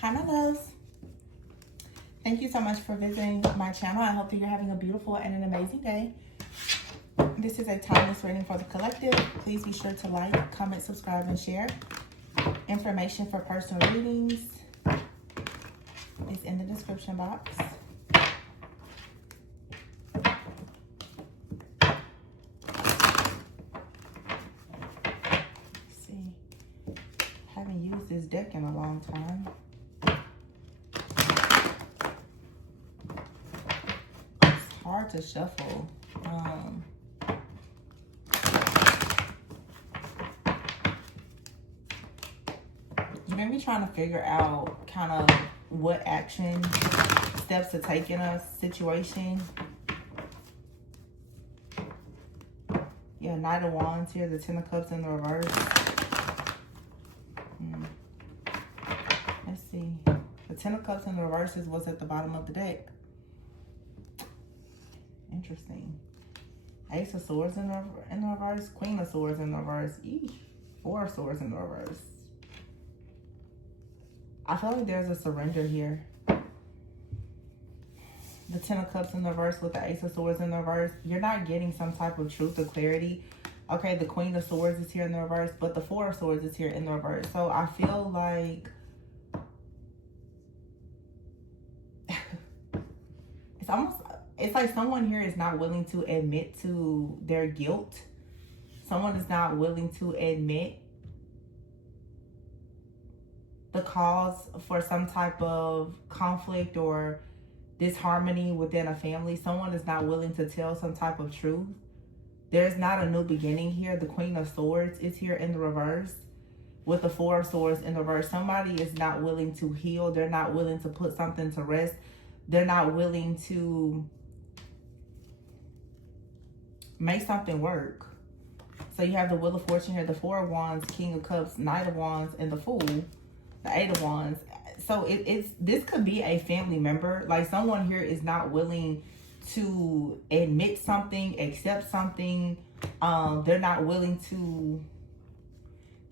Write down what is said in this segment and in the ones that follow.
Hi, my loves. Thank you so much for visiting my channel. I hope that you're having a beautiful and an amazing day. This is a timeless reading for the collective. Please be sure to like, comment, subscribe, and share. Information for personal readings is in the description box. Let's see. Haven't used this deck in a long time. Hard to shuffle. You may be trying to figure out kind of what action steps to take in a situation. Yeah, Knight of Wands here, the Ten of Cups in the reverse. Let's see. The Ten of Cups in the reverse is what's at the bottom of the deck. Interesting. Ace of Swords in the reverse. Queen of Swords in the reverse. Eesh. Four of Swords in the reverse. I feel like there's a surrender here. The Ten of Cups in the reverse with the Ace of Swords in the reverse. You're not getting some type of truth or clarity. Okay, the Queen of Swords is here in the reverse, but the Four of Swords is here in the reverse. So I feel like it's like someone here is not willing to admit to their guilt. Someone is not willing to admit the cause for some type of conflict or disharmony within a family. Someone is not willing to tell some type of truth. There's not a new beginning here. The Queen of Swords is here in the reverse with the Four of Swords in the reverse. Somebody is not willing to heal. They're not willing to put something to rest. They're not willing to make something work. So you have the Wheel of Fortune here, the Four of Wands, King of Cups, Knight of Wands, and the Fool, the Eight of Wands. So this could be a family member. Like someone here is not willing to admit something, accept something. They're not willing to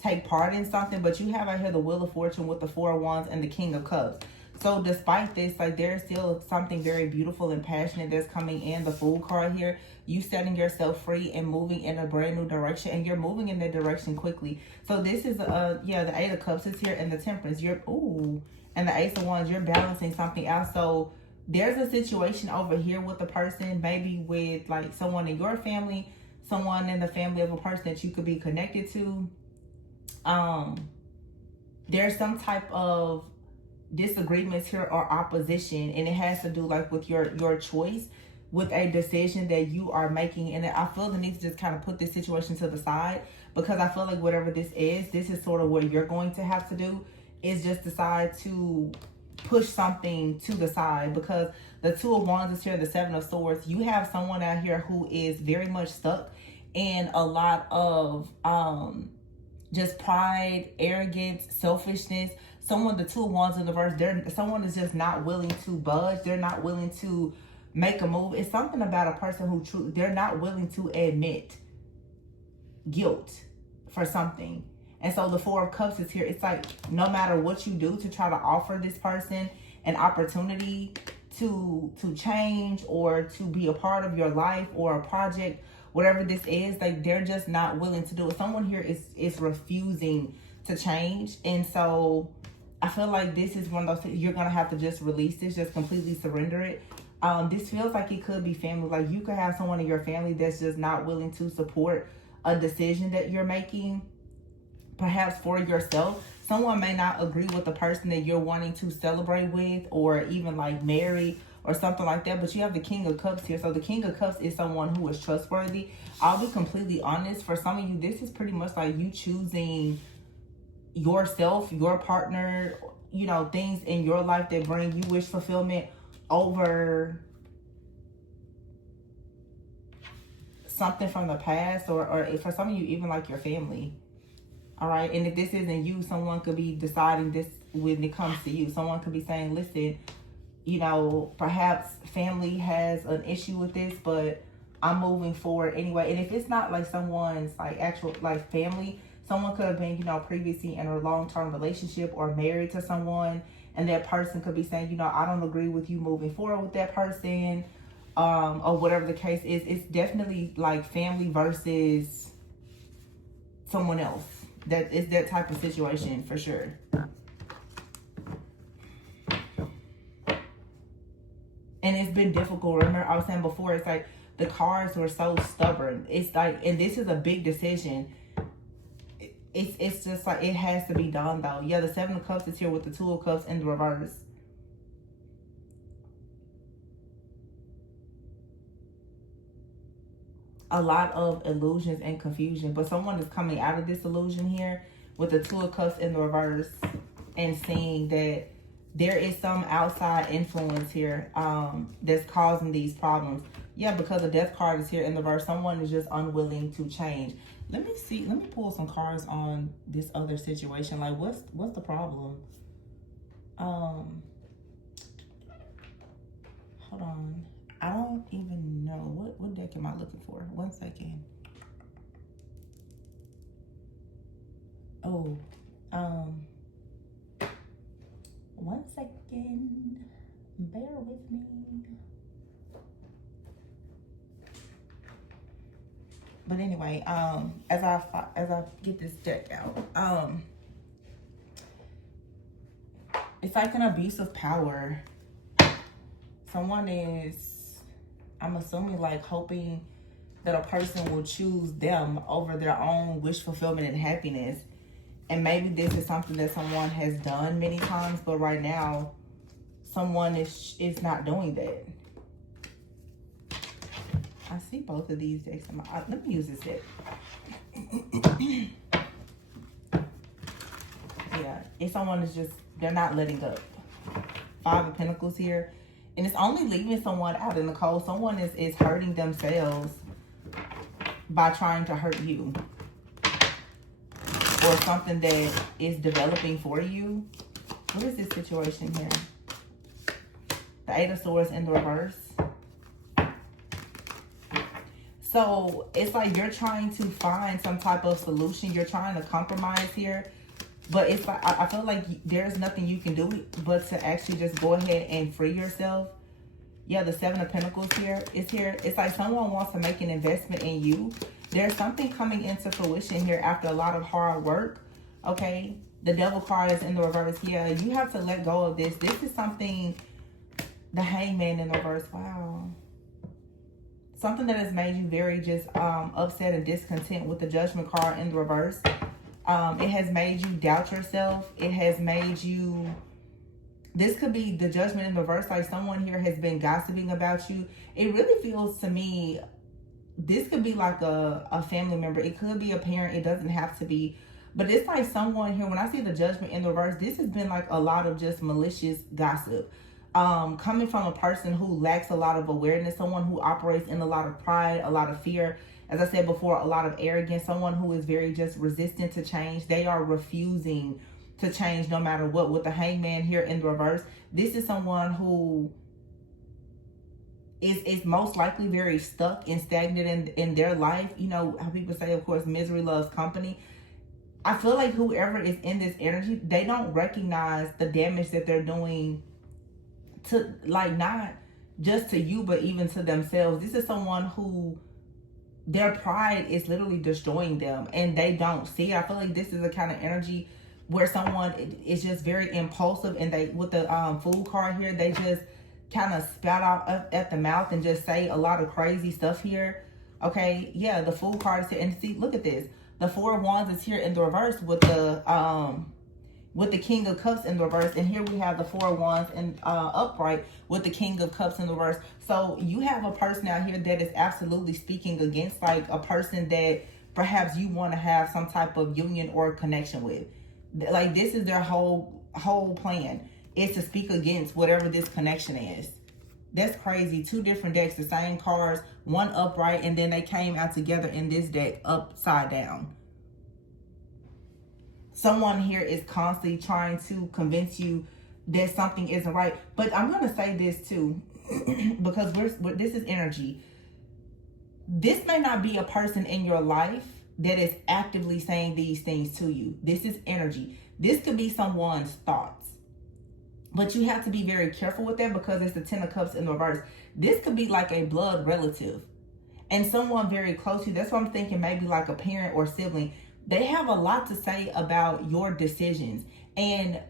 take part in something. But you have out here the Wheel of Fortune with the Four of Wands and the King of Cups. So despite this, like there's still something very beautiful and passionate that's coming in. The Fool card here, you setting yourself free and moving in a brand new direction, and you're moving in that direction quickly. So this is yeah, the Eight of Cups is here and the Temperance. And the Ace of Wands, you're balancing something out. So there's a situation over here with a person, maybe with like someone in your family, someone in the family of a person that you could be connected to. There's some type of disagreements here or opposition, and it has to do like with your choice, with a decision that you are making. And I feel the need to just kind of put this situation to the side, because I feel like whatever this is sort of what you're going to have to do is just decide to push something to the side. Because the Two of Wands is here, the Seven of Swords. You have someone out here who is very much stuck in a lot of just pride, arrogance, selfishness. Someone, the Two of Wands in the reverse, someone is just not willing to budge. They're not willing to make a move. It's something about a person who they're not willing to admit guilt for something. And so the Four of Cups is here. It's like no matter what you do to try to offer this person an opportunity to change or to be a part of your life or a project, whatever this is, like they're just not willing to do it. Someone here is refusing to change. And so I feel like this is one of those things you're going to have to just release this, just completely surrender it. This feels like it could be family. Like you could have someone in your family that's just not willing to support a decision that you're making, perhaps for yourself. Someone may not agree with the person that you're wanting to celebrate with or even like marry or something like that. But you have the King of Cups here. So the King of Cups is someone who is trustworthy. I'll be completely honest. For some of you, this is pretty much like you choosing yourself, your partner, you know, things in your life that bring you wish fulfillment over something from the past, or for some of you, even like your family. All right. And if this isn't you, someone could be deciding this when it comes to you. Someone could be saying, listen, you know, perhaps family has an issue with this, but I'm moving forward anyway. And if it's not like someone's like actual like family, Someone could have been, you know, previously in a long-term relationship or married to someone, and that person could be saying, you know, I don't agree with you moving forward with that person, or whatever the case is. It's definitely like family versus someone else. That is that type of situation for sure. And it's been difficult. Remember, I was saying before, it's like the cards were so stubborn. It's like, and this is a big decision. It's just like, it has to be done though. Yeah, the Seven of Cups is here with the Two of Cups in the reverse. A lot of illusions and confusion, but someone is coming out of this illusion here with the Two of Cups in the reverse and seeing that there is some outside influence here that's causing these problems. Yeah, because the Death card is here in the reverse. Someone is just unwilling to change. Let me see. Let me pull some cards on this other situation. Like, what's the problem? Hold on. I don't even know. What deck am I looking for? 1 second. Oh, 1 second. Bear with me. But anyway, as I get this deck out, it's like an abuse of power. Someone is, I'm assuming, like hoping that a person will choose them over their own wish fulfillment and happiness. And maybe this is something that someone has done many times, but right now, someone is not doing that. I see both of these decks. Let me use this deck. Yeah, if someone is just, they're not letting up. Five of Pentacles here. And it's only leaving someone out in the cold. Someone is hurting themselves by trying to hurt you. Or something that is developing for you. What is this situation here? The Eight of Swords in the reverse. So it's like you're trying to find some type of solution. You're trying to compromise here. But it's like, I feel like there's nothing you can do but to actually just go ahead and free yourself. Yeah, the Seven of Pentacles here is here. It's like someone wants to make an investment in you. There's something coming into fruition here after a lot of hard work. Okay, the Devil card is in the reverse. Yeah, you have to let go of this. This is something, the Hangman in the reverse. Wow. Something that has made you very just upset and discontent with the Judgment card in the reverse. It has made you doubt yourself. It has made you, this could be the Judgment in the reverse, like someone here has been gossiping about you. It really feels to me, this could be like a family member. It could be a parent. It doesn't have to be. But it's like someone here, when I see the Judgment in the reverse, this has been like a lot of just malicious gossip. Coming from a person who lacks a lot of awareness, someone who operates in a lot of pride, a lot of fear. As I said before, a lot of arrogance, someone who is very just resistant to change. They are refusing to change no matter what. With the Hangman here in the reverse, this is someone who is most likely very stuck and stagnant in their life. You know how people say, of course, misery loves company. I feel like whoever is in this energy, they don't recognize the damage that they're doing to, like, not just to you, but even to themselves. This is someone who, their pride is literally destroying them and they don't see it. I feel like this is a kind of energy where someone is just very impulsive, and they, with the Fool card here, they just kind of spout out at the mouth and just say a lot of crazy stuff here. Okay, yeah, the Fool card is here, and see, look at this. The Four of Wands is here in the reverse with the King of Cups in the reverse, and here we have the Four of Wands in upright with the King of Cups in the reverse. So you have a person out here that is absolutely speaking against, like, a person that perhaps you want to have some type of union or connection with. Like, this is their whole plan, is to speak against whatever this connection is. That's crazy. Two different decks, the same cards, one upright, and then they came out together in this deck upside down. Someone here is constantly trying to convince you that something isn't right. But I'm going to say this too, because this is energy. This may not be a person in your life, that is actively saying these things to you. This is energy. This could be someone's thoughts. But you have to be very careful with that because it's the Ten of Cups in the reverse. This could be like a blood relative and someone very close to you. That's what I'm thinking, maybe like a parent or sibling. They have a lot to say about your decisions. And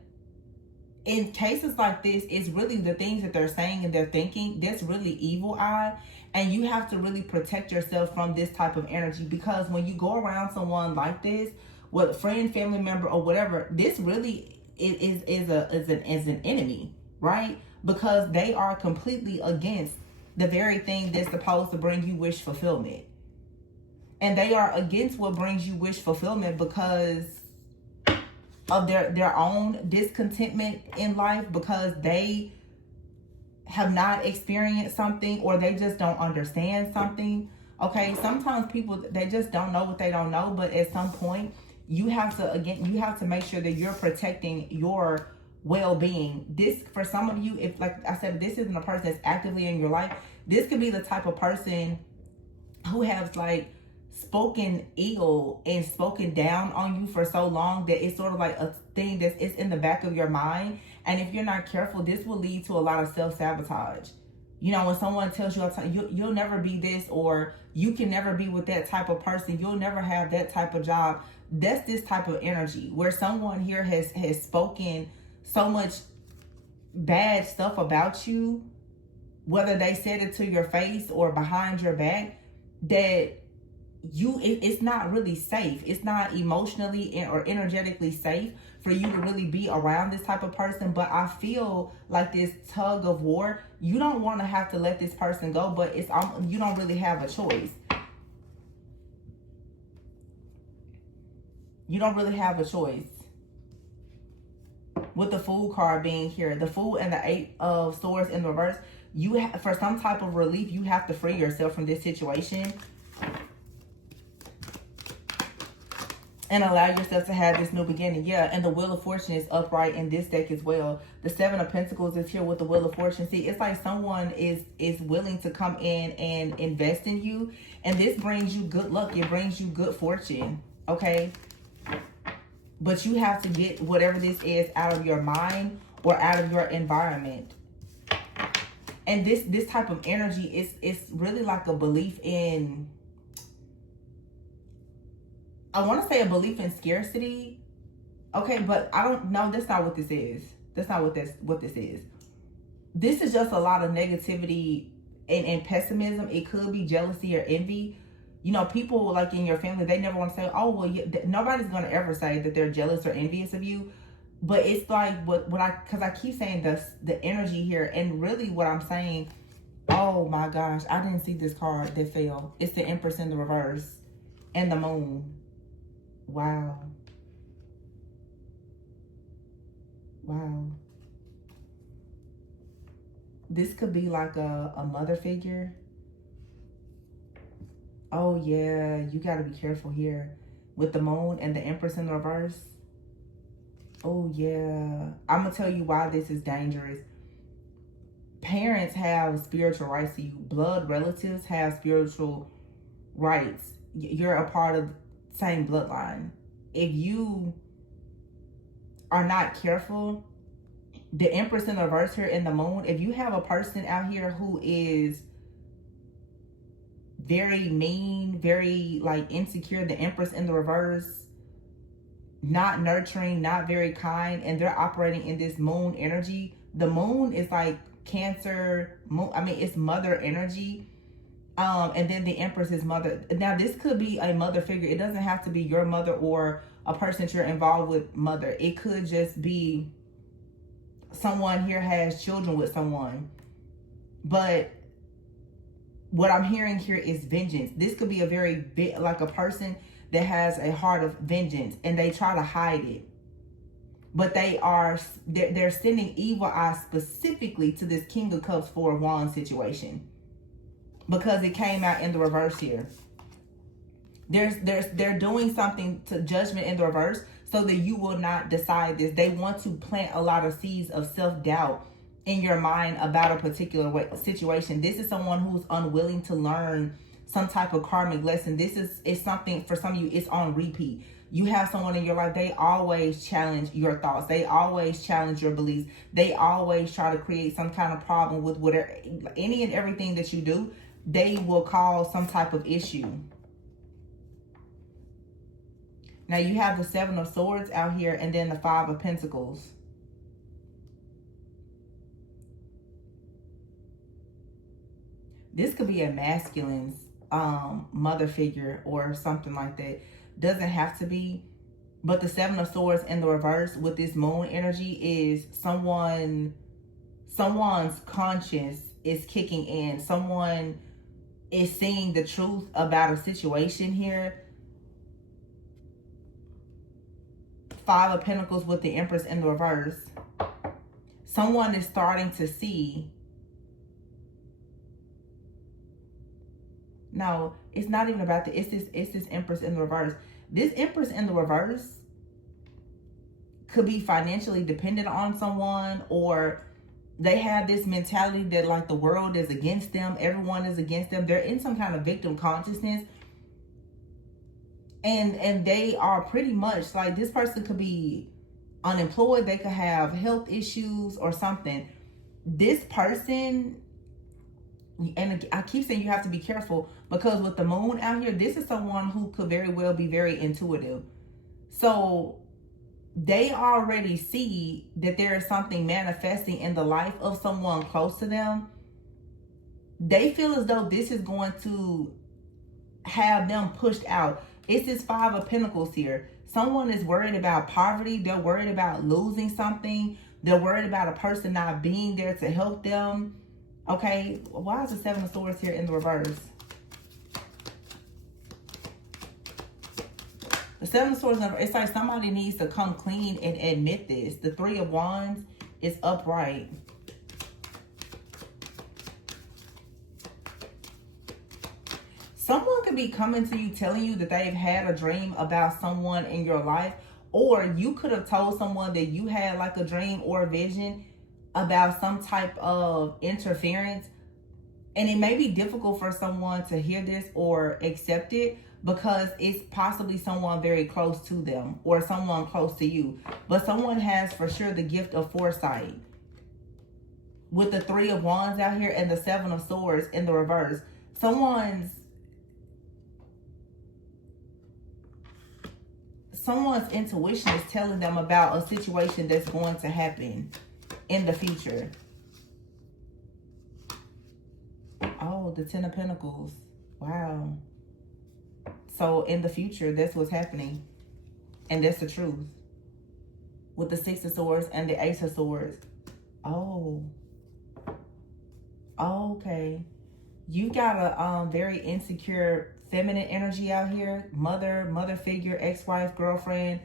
in cases like this, it's really the things that they're saying and they're thinking, that's really evil eye. And you have to really protect yourself from this type of energy, because when you go around someone like this, with a friend, family member, or whatever, this really is an enemy, right? Because they are completely against the very thing that's supposed to bring you wish fulfillment. And they are against what brings you wish fulfillment because of their own discontentment in life, because they have not experienced something or they just don't understand something. Okay, sometimes people, they just don't know what they don't know, but at some point you have to make sure that you're protecting your well-being. This, for some of you, if, like I said, this isn't a person that's actively in your life, this could be the type of person who has like spoken ill and spoken down on you for so long that it's sort of like a thing that's it's in the back of your mind. And if you're not careful, this will lead to a lot of self-sabotage. You know, when someone tells you all the time, you'll never be this, or you can never be with that type of person, you'll never have that type of job. That's this type of energy where someone here has spoken so much bad stuff about you, whether they said it to your face or behind your back, that it's not really safe. It's not emotionally or energetically safe for you to really be around this type of person. But I feel like this tug of war, you don't want to have to let this person go, but you don't really have a choice. You don't really have a choice. With the Fool card being here, the Fool and the Eight of Swords in reverse, for some type of relief, you have to free yourself from this situation and allow yourself to have this new beginning. Yeah, and the Wheel of Fortune is upright in this deck as well. The Seven of Pentacles is here with the Wheel of Fortune. See, it's like someone is willing to come in and invest in you, and this brings you good luck. It brings you good fortune, okay? But you have to get whatever this is out of your mind or out of your environment. And this type of energy is really like a belief in, I want to say a belief in scarcity. Okay, but I don't know. That's not what this is. That's not what this is. This is just a lot of negativity and pessimism. It could be jealousy or envy. You know, people like in your family, they never want to say, oh, well, nobody's going to ever say that they're jealous or envious of you. But it's like because I keep saying the energy here, and really what I'm saying, oh my gosh, I didn't see this card that fell. It's the Empress in the reverse and the Moon. Wow. Wow. This could be like a mother figure. Oh yeah, you got to be careful here with the Moon and the Empress in the reverse. Oh yeah, I'm gonna tell you why this is dangerous. Parents have spiritual rights to you. Blood relatives have spiritual rights. You're a part of the same bloodline. If you are not careful, the Empress in the reverse here in the Moon, if you have a person out here who is very mean, very like insecure, the Empress in the reverse, not nurturing, not very kind, and they're operating in this Moon energy. The Moon is like Cancer, it's mother energy. And then the Empress is mother. Now this could be a mother figure. It doesn't have to be your mother or a person that you're involved with mother. It could just be someone here has children with someone. But what I'm hearing here is vengeance. This could be a very big, like a person that has a heart of vengeance, and they try to hide it. But they're sending evil eyes specifically to this King of Cups, Four of Wands situation, because it came out in the reverse here. They're doing something to Judgment in the reverse so that you will not decide this. They want to plant a lot of seeds of self-doubt in your mind about a particular situation. This is someone who's unwilling to learn some type of karmic lesson. It's something for some of you, it's on repeat. You have someone in your life, they always challenge your thoughts. They always challenge your beliefs. They always try to create some kind of problem with whatever, any and everything that you do. They will cause some type of issue. Now you have the Seven of Swords out here, and then the Five of Pentacles. This could be a masculine's mother figure or something like that. Doesn't have to be, but the Seven of Swords in the reverse with this moon energy is someone's conscience is kicking in. Someone is seeing the truth about a situation here. Five of Pentacles with the Empress in the reverse. Someone is starting to see. No, it's not even about it's this Empress in the reverse. This Empress in the reverse could be financially dependent on someone, or they have this mentality that like the world is against them, everyone is against them. They're in some kind of victim consciousness. And they are pretty much like, this person could be unemployed, they could have health issues or something. This person, and I keep saying you have to be careful, because with the moon out here, this is someone who could very well be very intuitive. So they already see that there is something manifesting in the life of someone close to them. They feel as though this is going to have them pushed out. It's this Five of Pentacles here. Someone is worried about poverty. They're worried about losing something. They're worried about a person not being there to help them. Okay, why is the Seven of Swords here in the reverse? The Seven of Swords, it's like somebody needs to come clean and admit this. The Three of Wands is upright. Someone could be coming to you telling you that they've had a dream about someone in your life, or you could have told someone that you had like a dream or a vision about some type of interference. And it may be difficult for someone to hear this or accept it, because it's possibly someone very close to them or someone close to you. But someone has for sure the gift of foresight. With the Three of Wands out here and the Seven of Swords in the reverse, someone's intuition is telling them about a situation that's going to happen in the future. Oh, the Ten of Pentacles. Wow. So in the future, that's what's happening. And that's the truth. With the Six of Swords and the Ace of Swords. Oh. Okay. You got a very insecure feminine energy out here. Mother figure, ex-wife, girlfriend,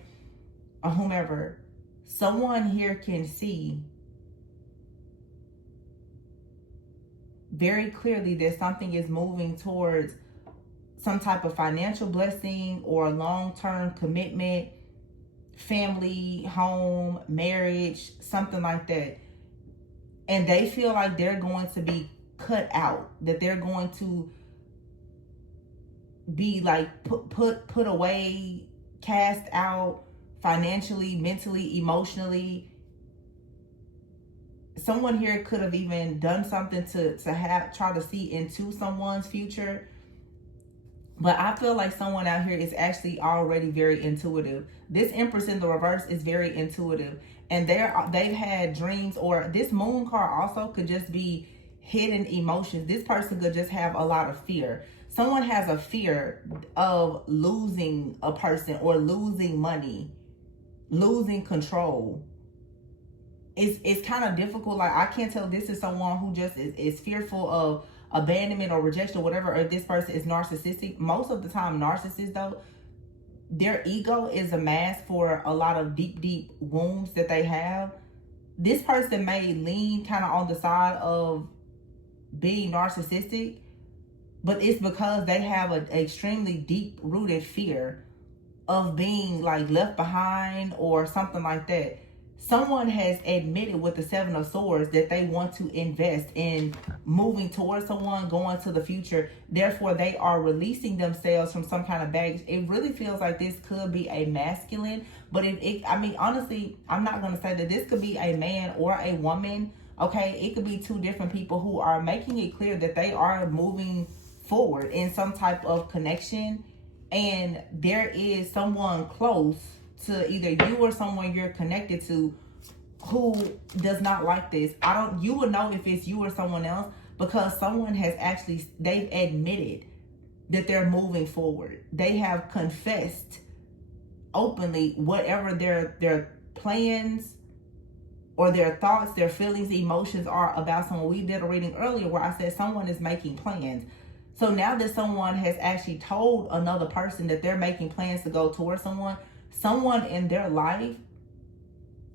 or whomever. Someone here can see very clearly that something is moving towards some type of financial blessing or long-term commitment, family, home, marriage, something like that. And they feel like they're going to be cut out, that they're going to be like put away, cast out financially, mentally, emotionally. Someone here could have even done something to try to see into someone's future. But I feel like someone out here is actually already very intuitive. This Empress in the reverse is very intuitive. And they've had dreams, or this Moon card also could just be hidden emotions. This person could just have a lot of fear. Someone has a fear of losing a person or losing money, losing control. It's kind of difficult. Like, I can't tell if this is someone who just is fearful of abandonment or rejection or whatever, or if this person is narcissistic. Most of the time, narcissists, though, their ego is a mask for a lot of deep wounds that they have. This person may lean kind of on the side of being narcissistic, but it's because they have an extremely deep-rooted fear of being like left behind or something like that. someone has admitted with the Seven of Swords that they want to invest in moving towards someone, going to the future. Therefore, they are releasing themselves from some kind of baggage. It really feels like this could be a masculine, but I mean, honestly, I'm not going to say that this could be a man or a woman. Okay, it could be two different people who are making it clear that they are moving forward in some type of connection, and there is someone close to either you or someone you're connected to who does not like this. You will know if it's you or someone else, because someone has actually, they've admitted that they're moving forward. They have confessed openly whatever their plans or their thoughts, their feelings, emotions are about someone. We did a reading earlier where I said someone is making plans. So now that someone has actually told another person that they're making plans to go towards someone in their life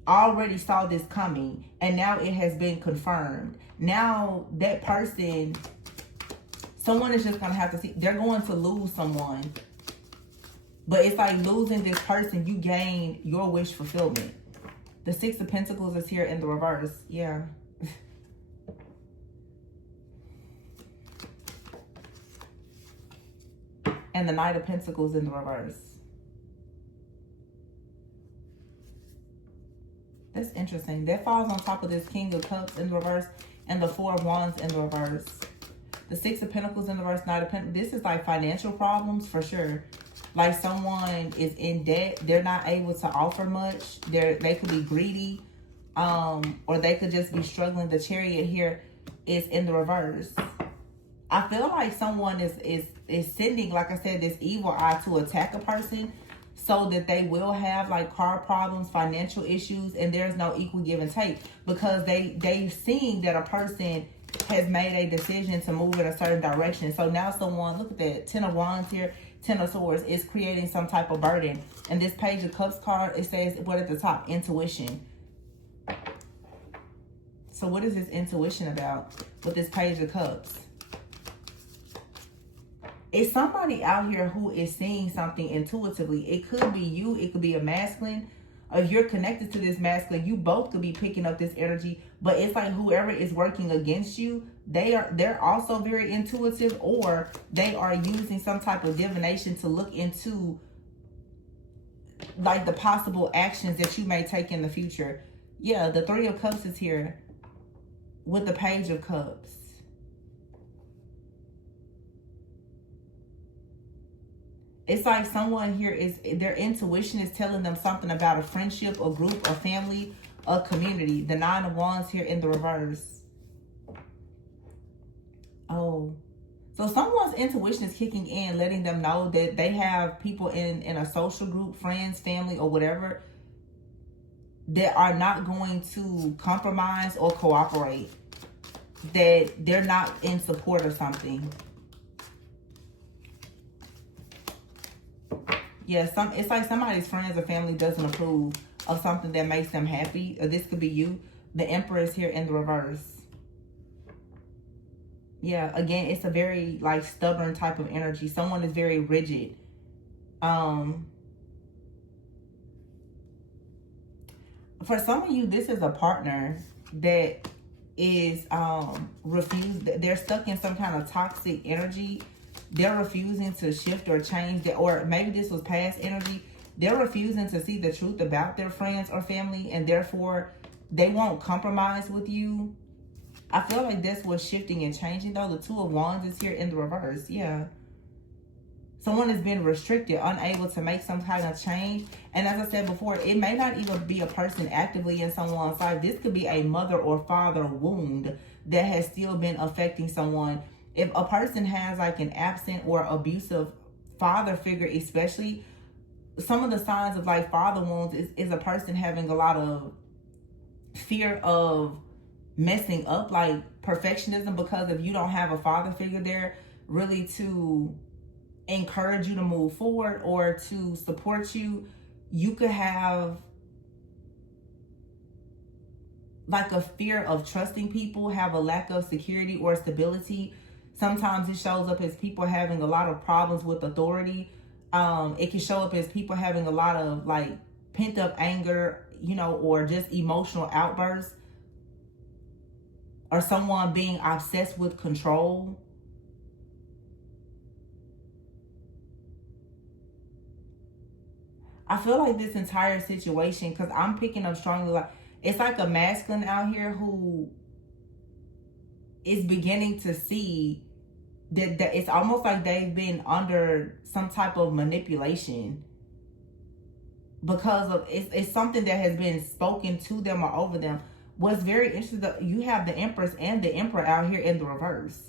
already saw this coming, and now it has been confirmed. Now that person, someone is just going to have to see, they're going to lose someone. But it's like losing this person, you gain your wish fulfillment. The Six of Pentacles is here in the reverse. Yeah. And the Knight of Pentacles in the reverse. That's interesting. That falls on top of this King of Cups in the reverse and the Four of Wands in the reverse. The Six of Pentacles in the reverse, Knight of Pentacles. This is like financial problems for sure. Like someone is in debt. They're not able to offer much. They could be greedy. Or they could just be struggling. The Chariot here is in the reverse. I feel like someone is sending, like I said, this evil eye to attack a person so that they will have like car problems, financial issues, and there's no equal give and take, because they've seen that a person has made a decision to move in a certain direction. So now someone, look at that, Ten of Wands here, Ten of Swords, is creating some type of burden. And this Page of Cups card, it says, what at the top? Intuition. So what is this intuition about with this Page of Cups? It's somebody out here who is seeing something intuitively. It could be you. It could be a masculine. If you're connected to this masculine, you both could be picking up this energy. But it's like whoever is working against you, they're also very intuitive, or they are using some type of divination to look into like the possible actions that you may take in the future. Yeah, the Three of Cups is here with the Page of Cups. It's like someone here their intuition is telling them something about a friendship, a group, a family, a community. The Nine of Wands here in the reverse. Oh, so someone's intuition is kicking in, letting them know that they have people in a social group, friends, family, or whatever, that are not going to compromise or cooperate. That they're not in support of something. Yeah, it's like somebody's friends or family doesn't approve of something that makes them happy. Or this could be you. The Emperor is here in the reverse. Yeah, again, it's a very like stubborn type of energy. Someone is very rigid. For some of you, this is a partner that is refused. They're stuck in some kind of toxic energy. They're refusing to shift or change that, or maybe this was past energy. They're refusing to see the truth about their friends or family, and therefore they won't compromise with you. I feel like that's what's shifting and changing though. The Two of Wands is here in the reverse. Yeah. Someone has been restricted, unable to make some kind of change. And as I said before, it may not even be a person actively in someone's life. This could be a mother or father wound that has still been affecting someone. If a person has like an absent or abusive father figure, especially, some of the signs of like father wounds is a person having a lot of fear of messing up, like perfectionism, because if you don't have a father figure there really to encourage you to move forward or to support you, you could have like a fear of trusting people, have a lack of security or stability. Sometimes it shows up as people having a lot of problems with authority. It can show up as people having a lot of like pent up anger, you know, or just emotional outbursts, or someone being obsessed with control. I feel like this entire situation, because I'm picking up strongly, like it's like a masculine out here who is beginning to see that it's almost like they've been under some type of manipulation, because of it's something that has been spoken to them or over them. What's very interesting, you have the Empress and the Emperor out here in the reverse.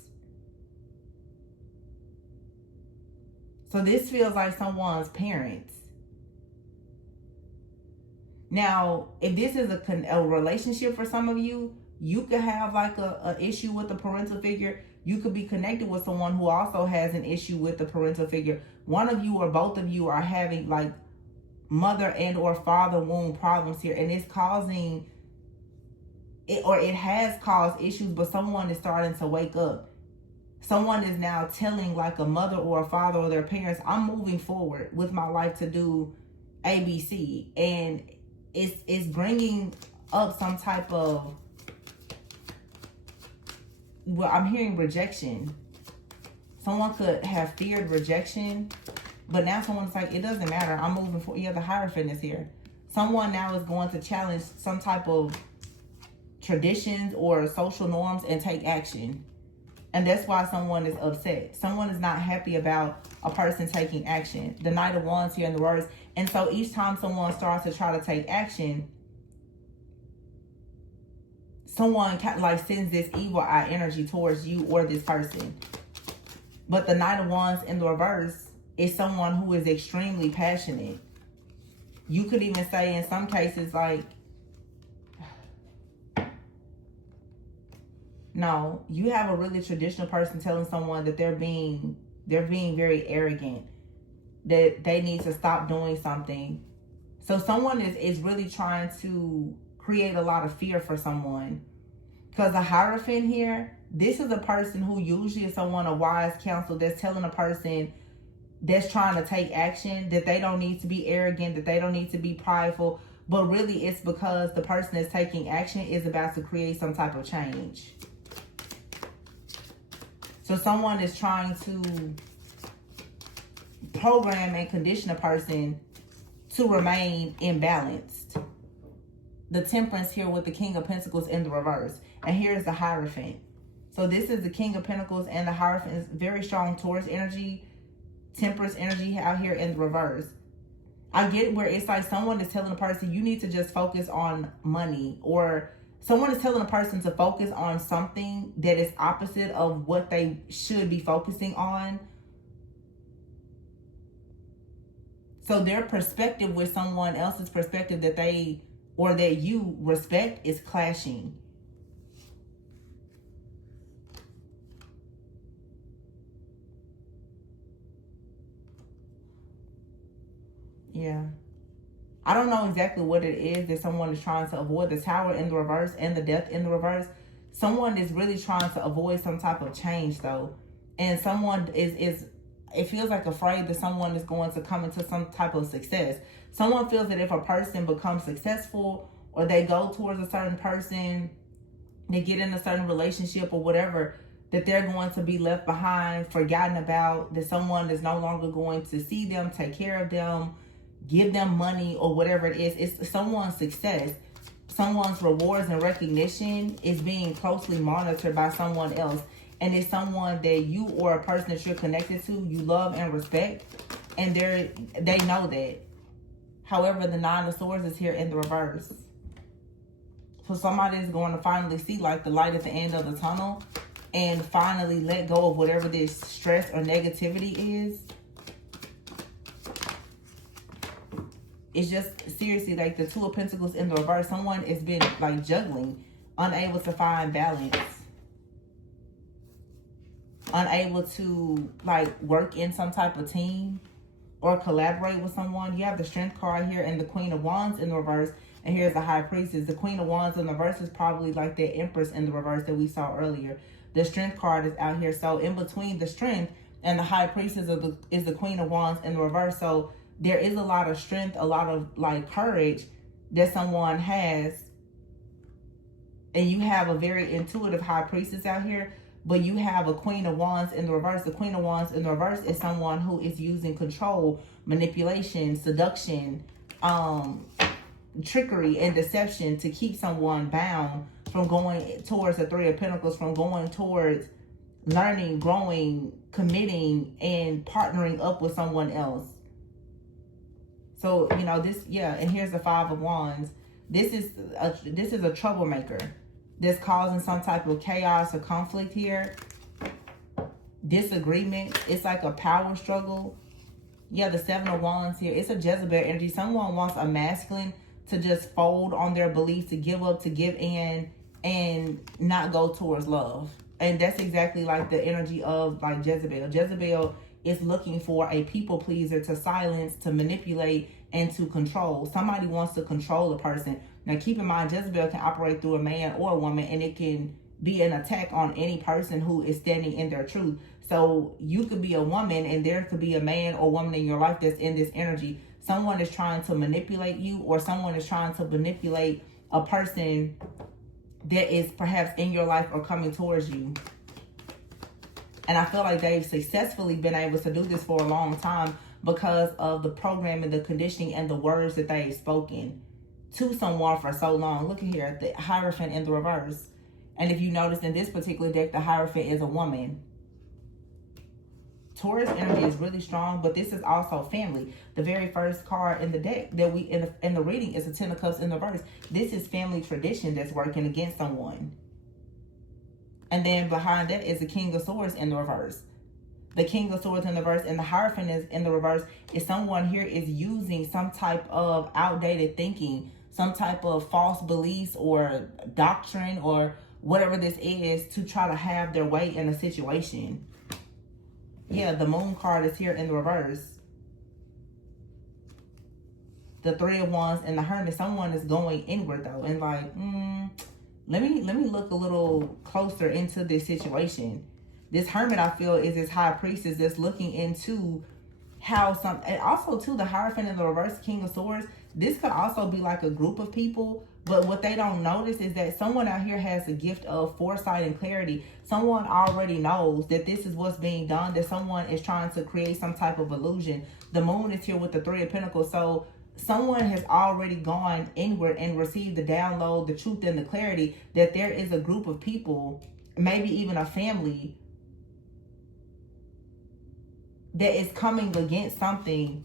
So this feels like someone's parents. Now, if this is a relationship for some of you, you could have like a issue with the parental figure. You could be connected with someone who also has an issue with the parental figure. One of you or both of you are having like mother and or father wound problems here, and it's causing it, or it has caused issues, but someone is starting to wake up. Someone is now telling like a mother or a father or their parents, I'm moving forward with my life to do ABC, and it's bringing up some type of, well, I'm hearing rejection. Someone could have feared rejection, but now someone's like, it doesn't matter, I'm moving forward. Yeah, the Hierophant is here. Someone now is going to challenge some type of traditions or social norms and take action. And that's why someone is upset. Someone is not happy about a person taking action. The Knight of Wands here in the words. And so each time someone starts to try to take action, someone like sends this evil eye energy towards you or this person. But the Knight of Wands in the reverse is someone who is extremely passionate. You could even say in some cases like, no, you have a really traditional person telling someone that they're being very arrogant, that they need to stop doing something. So someone is really trying to create a lot of fear for someone. Because the Hierophant here, this is a person who usually is someone, a wise counsel, that's telling a person that's trying to take action that they don't need to be arrogant, that they don't need to be prideful. But really it's because the person that's taking action is about to create some type of change. So someone is trying to program and condition a person to remain imbalanced. The Temperance here with the King of Pentacles in the reverse. And here's the Hierophant. So this is the King of Pentacles, and the Hierophant is very strong Taurus energy, Temperance energy out here in the reverse. I get where it's like someone is telling a person, you need to just focus on money, or someone is telling a person to focus on something that is opposite of what they should be focusing on. So their perspective with someone else's perspective that they or that you respect is clashing. Yeah. I don't know exactly what it is that someone is trying to avoid. The Tower in the reverse and the Death in the reverse. Someone is really trying to avoid some type of change though. And someone is it feels like afraid that someone is going to come into some type of success. Someone feels that if a person becomes successful, or they go towards a certain person, they get in a certain relationship or whatever, that they're going to be left behind, forgotten about, that someone is no longer going to see them, take care of them, give them money or whatever it is. It's someone's success. Someone's rewards and recognition is being closely monitored by someone else. And it's someone that you or a person that you're connected to, you love and respect. And they know that. However, the Nine of Swords is here in the reverse. So somebody is going to finally see like the light at the end of the tunnel and finally let go of whatever this stress or negativity is. It's just seriously like the Two of Pentacles in the reverse. Someone has been like juggling, unable to find balance, unable to like work in some type of team or collaborate with someone. You have the Strength card here and the Queen of Wands in the reverse. And here's the High Priestess. The Queen of Wands in the reverse is probably like the Empress in the reverse that we saw earlier. The Strength card is out here. So in between the Strength and the High Priestess is the Queen of Wands in the reverse. So there is a lot of strength, a lot of like courage that someone has, and you have a very intuitive high priestess out here, but you have a Queen of Wands in the reverse. The Queen of Wands in the reverse is someone who is using control, manipulation, seduction, trickery, and deception to keep someone bound from going towards the Three of Pentacles, from going towards learning, growing, committing, and partnering up with someone else. So, you know, this, yeah, and here's the Five of Wands. This is a troublemaker that's causing some type of chaos or conflict here. Disagreement. It's like a power struggle. Yeah, the Seven of Wands here. It's a Jezebel energy. Someone wants a masculine to just fold on their beliefs, to give up, to give in, and not go towards love. And that's exactly like the energy of like Jezebel. Jezebel is looking for a people pleaser to silence, to manipulate, and to control. Somebody wants to control a person. Now, keep in mind, Jezebel can operate through a man or a woman, and it can be an attack on any person who is standing in their truth. So you could be a woman, and there could be a man or woman in your life that's in this energy. Someone is trying to manipulate you, or someone is trying to manipulate a person that is perhaps in your life or coming towards you. And I feel like they've successfully been able to do this for a long time because of the programming, the conditioning, and the words that they've spoken to someone for so long. Look at here, the Hierophant in the reverse. And if you notice in this particular deck, the Hierophant is a woman. Taurus energy is really strong, but this is also family. The very first card in the deck that we in the reading is the Ten of Cups in the reverse. This is family tradition that's working against someone. And then behind that is the King of Swords in the reverse. The King of Swords in the reverse and the Hierophant is in the reverse is someone here is using some type of outdated thinking, some type of false beliefs or doctrine or whatever this is to try to have their way in a situation. Yeah, the Moon card is here in the reverse. The Three of Wands and the Hermit. Someone is going inward though, and like, let me look a little closer into this situation. This Hermit, I feel, is this High Priestess that's looking into how some, and also too, the Hierophant in the reverse, King of Swords. This could also be like a group of people, but what they don't notice is that someone out here has a gift of foresight and clarity. Someone already knows that this is what's being done, that someone is trying to create some type of illusion. The Moon is here with the Three of Pentacles, so someone has already gone inward and received the download, the truth, and the clarity that there is a group of people, maybe even a family, that is coming against something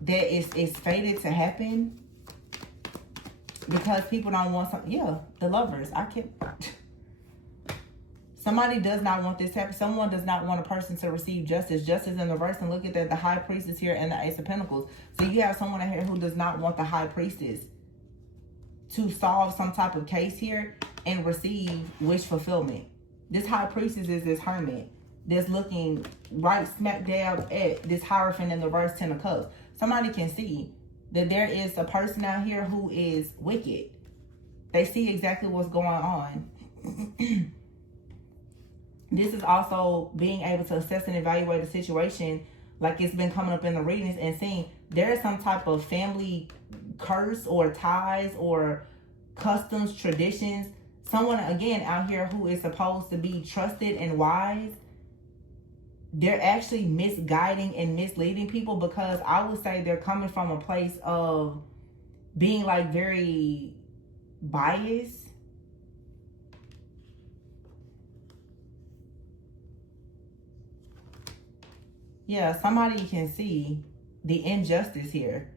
that is fated to happen because people don't want something. Yeah, the Lovers. I can't. Somebody does not want this to happen. Someone does not want a person to receive justice. Justice in the reverse, and look at that, the High Priestess here and the Ace of Pentacles. So you have someone out here who does not want the High Priestess to solve some type of case here and receive wish fulfillment. This High Priestess is this Hermit that's looking right smack dab at this Hierophant in the reverse, Ten of Cups. Somebody can see that there is a person out here who is wicked. They see exactly what's going on. This is also being able to assess and evaluate a situation, like it's been coming up in the readings, and seeing there is some type of family curse or ties or customs, traditions. Someone, again, out here who is supposed to be trusted and wise, they're actually misguiding and misleading people, because I would say they're coming from a place of being like very biased. Yeah, somebody can see the injustice here.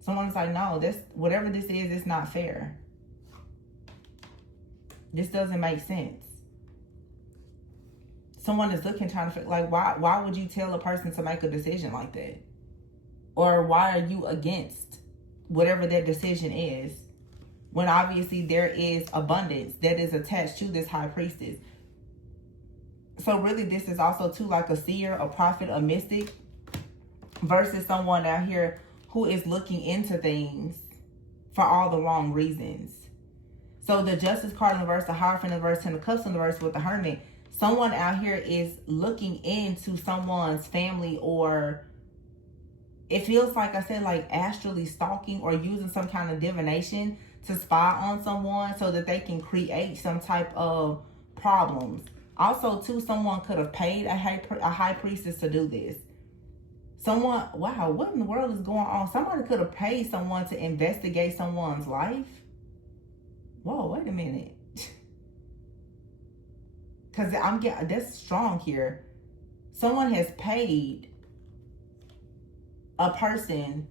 Someone's like, no, this, whatever this is, it's not fair. This doesn't make sense. Someone is looking, trying to, like, why would you tell a person to make a decision like that? Or why are you against whatever that decision is, when obviously there is abundance that is attached to this High Priestess? So really, this is also too like a seer, a prophet, a mystic, versus someone out here who is looking into things for all the wrong reasons. So the Justice card in the reverse, the Hierophant in the reverse, Ten of Cups in the reverse with the Hermit. Someone out here is looking into someone's family or it feels like I said, like astrally stalking or using some kind of divination to spy on someone so that they can create some type of problems. Also, too, someone could have paid a high priestess to do this. Someone, wow, what in the world is going on? Somebody could have paid someone to investigate someone's life. Whoa, wait a minute. Because that's strong here. Someone has paid a person.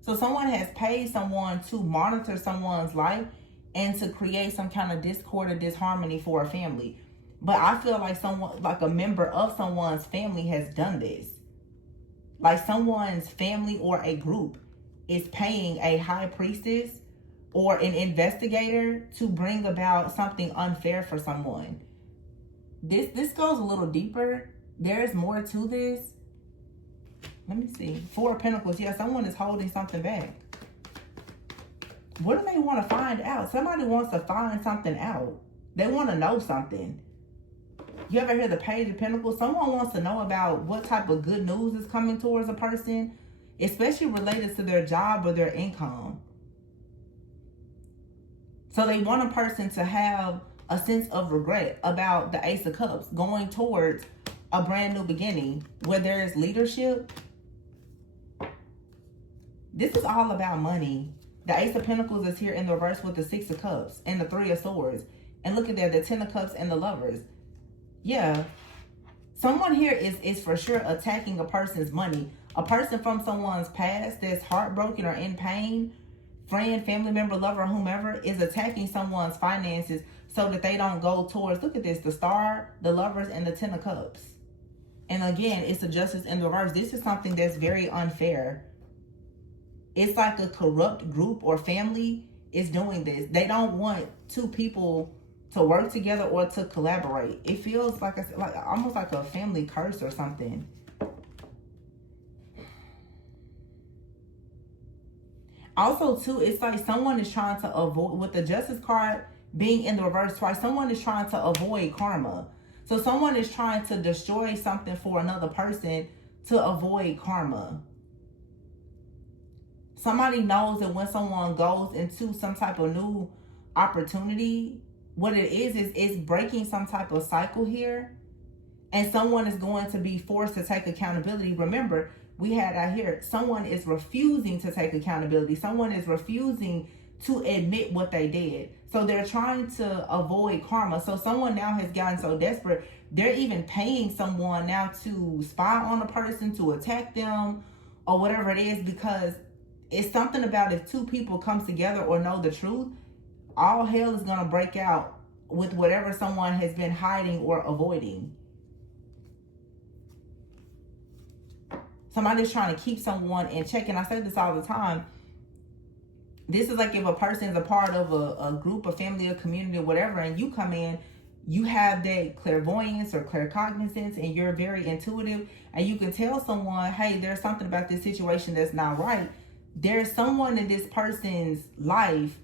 So someone has paid someone to monitor someone's life and to create some kind of discord or disharmony for a family. But I feel like someone, like a member of someone's family has done this. Like someone's family or a group is paying a high priestess or an investigator to bring about something unfair for someone. This goes a little deeper. There's more to this. Let me see. Four of Pentacles. Yeah, someone is holding something back. What do they want to find out? Somebody wants to find something out. They want to know something. You ever hear the Page of Pentacles? Someone wants to know about what type of good news is coming towards a person, especially related to their job or their income. So they want a person to have a sense of regret about the Ace of Cups, going towards a brand new beginning where there is leadership. This is all about money. The Ace of Pentacles is here in the reverse with the Six of Cups and the Three of Swords. And look at that, the Ten of Cups and the Lovers. Yeah. Someone here is for sure attacking a person's money. A person from someone's past that's heartbroken or in pain, friend, family member, lover, whomever, is attacking someone's finances so that they don't go towards, look at this, the Star, the Lovers, and the Ten of Cups. And again, it's the Justice in the reverse. This is something that's very unfair. It's like a corrupt group or family is doing this. They don't want two people to work together or to collaborate. It feels like, I said, like almost like a family curse or something. Also, too, it's like someone is trying to avoid, with the Justice card being in the reverse twice, someone is trying to avoid karma. So someone is trying to destroy something for another person to avoid karma. Somebody knows that when someone goes into some type of new opportunity, what it is breaking some type of cycle here. And someone is going to be forced to take accountability. Remember, we had out here, someone is refusing to take accountability. Someone is refusing to admit what they did. So they're trying to avoid karma. So someone now has gotten so desperate, they're even paying someone now to spy on a person, to attack them, or whatever it is, because it's something about if two people come together or know the truth, all hell is going to break out with whatever someone has been hiding or avoiding. Somebody's trying to keep someone in check. And I say this all the time. This is like if a person is a part of a group, a family, a community, or whatever, and you come in, you have that clairvoyance or claircognizance, and you're very intuitive, and you can tell someone, hey, there's something about this situation that's not right. There's someone in this person's life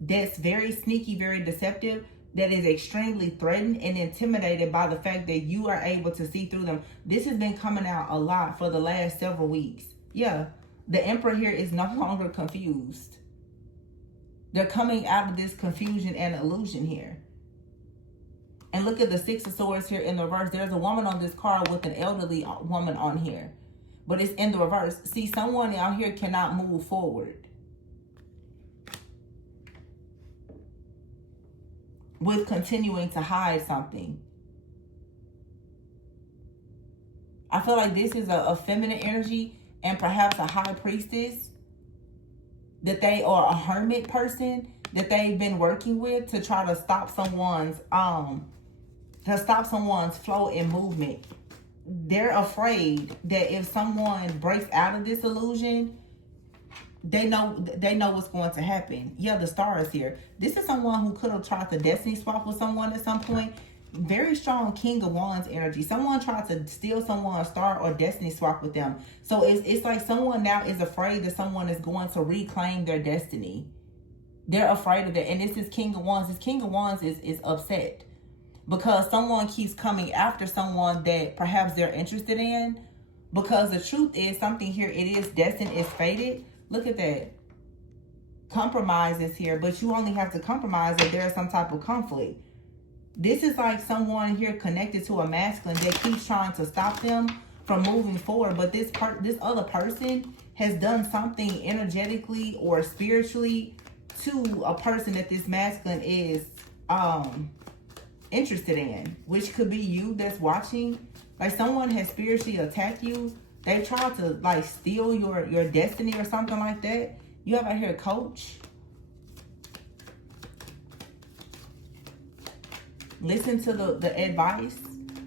that's very sneaky, very deceptive, that is extremely threatened and intimidated by the fact that you are able to see through them. This has been coming out a lot for the last several weeks. Yeah, the Emperor here is no longer confused. They're coming out of this confusion and illusion here. And look at the Six of Swords here in the reverse. There's a woman on this card with an elderly woman on here. But it's in the reverse. See, someone out here cannot move forward with continuing to hide something. I feel like this is a feminine energy and perhaps a high priestess, that they are a hermit person that they've been working with to try to stop someone's flow and movement. They're afraid that if someone breaks out of this illusion, they know what's going to happen. Yeah, the Star is here. This is someone who could have tried to destiny swap with someone at some point. Very strong King of Wands energy. Someone tried to steal someone's star or destiny swap with them. So it's like someone now is afraid that someone is going to reclaim their destiny. They're afraid of that. And this is King of Wands. This King of Wands is upset because someone keeps coming after someone that perhaps they're interested in, Because the truth is, something here, it is destined, it's fated. Look at that. Compromise is here, but you only have to compromise if there is some type of conflict. This is like someone here connected to a masculine that keeps trying to stop them from moving forward. But this other person has done something energetically or spiritually to a person that this masculine is interested in, which could be you that's watching. Like someone has spiritually attacked you. They tried to like steal your destiny or something like that. You have out here coach. Listen to the advice,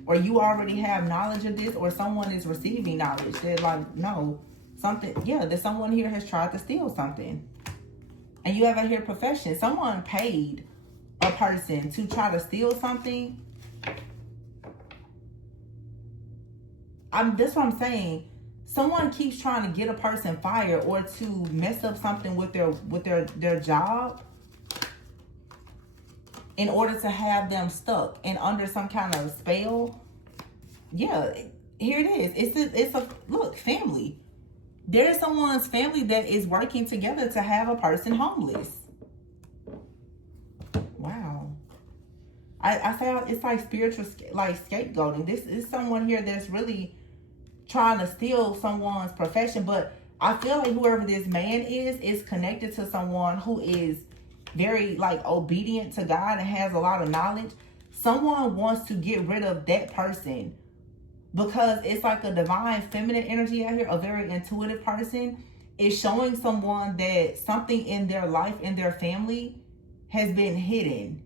or you already have knowledge of this, or someone is receiving knowledge. They're like, no, something, yeah, that someone here has tried to steal something. And you have out here profession. Someone paid a person to try to steal something. That's what I'm saying. Someone keeps trying to get a person fired or to mess up something with their job in order to have them stuck and under some kind of spell. Yeah, here it is. It's a look, family. There is someone's family that is working together to have a person homeless. Wow. I found it's like spiritual, like scapegoating. This is someone here that's really trying to steal someone's profession. But I feel like whoever this man is connected to someone who is very like obedient to God and has a lot of knowledge. Someone wants to get rid of that person because it's like a divine feminine energy out here, a very intuitive person is showing someone that something in their life, in their family has been hidden,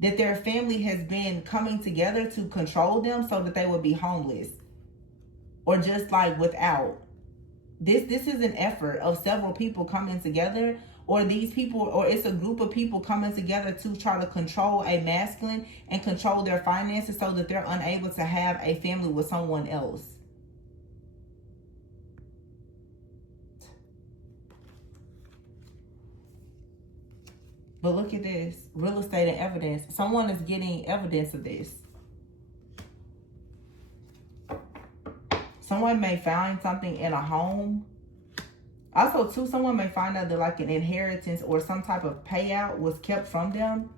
that their family has been coming together to control them so that they would be homeless or just like without. This is an effort of several people coming together, or these people, or it's a group of people coming together to try to control a masculine and control their finances so that they're unable to have a family with someone else. But look at this, real estate and evidence. Someone is getting evidence of this. Someone may find something in a home. Also, too, someone may find out that like an inheritance or some type of payout was kept from them.